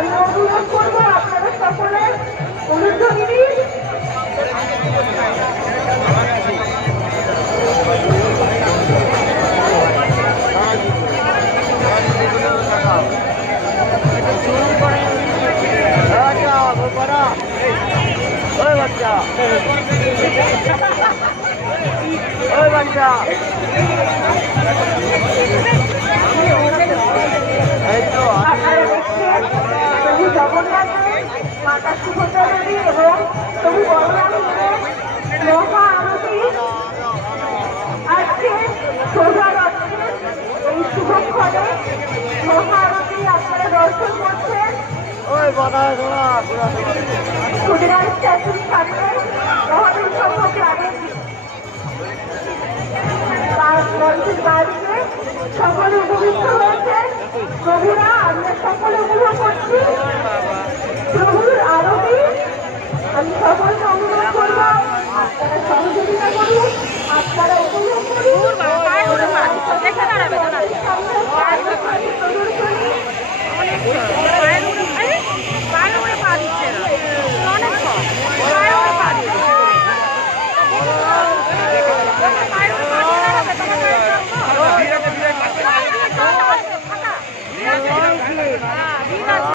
আমি অনুরোধ করবো আপনারা সকলে অনুধ্বনি দিন। প্রভু জগন্নাথের মাতা সুভদ্রা দেবী এবং প্রভু বলরামের মহা আরতি আজকে সোজা রথে এই শুভক্ষণে মহা আরতি আপনারা দর্শন করছেন। ক্ষুদিরাম স্ট্যাচুর সামনে মহাবীর সংঘ ক্লাবের মঞ্চের বাড়িতে সকলে উপবিষ্ট হয়েছেন। প্রভুরা আমরা সকলে উপভোগ করছি প্রভুর আরতি। আমি সকলকে অনুরোধ করবো আপনারা সহযোগিতা করুন। আপনারা